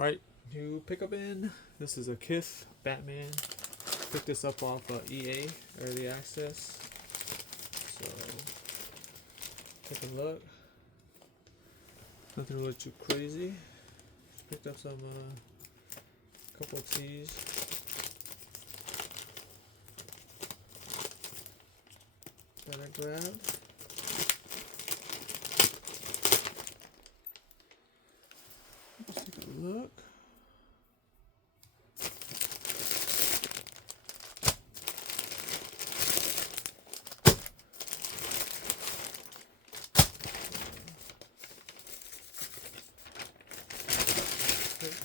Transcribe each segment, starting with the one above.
Alright, new pickup in. This is a Kith Batman. Picked this up off EA, Early Access. So, take a look. Nothing really too crazy. Picked up some, couple of tees. That I grabbed. Let's take a look.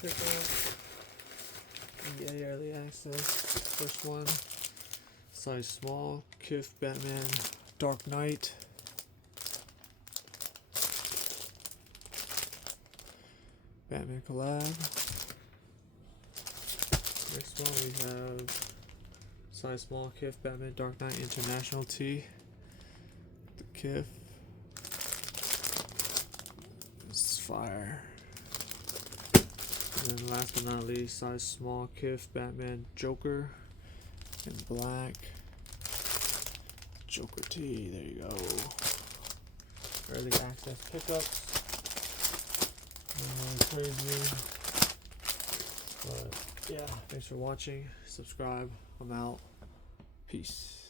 Pick up EA Early Access. First one. Size small. Kith Batman Dark Knight. Batman collab. Next one we have size small Kith Batman Dark Knight International tee. The Kith. This is fire. And then last but not least, size small Kith Batman Joker in black. Joker tee, there you go. Early access pickups. Crazy. But yeah, thanks for watching. Subscribe. I'm out. Peace.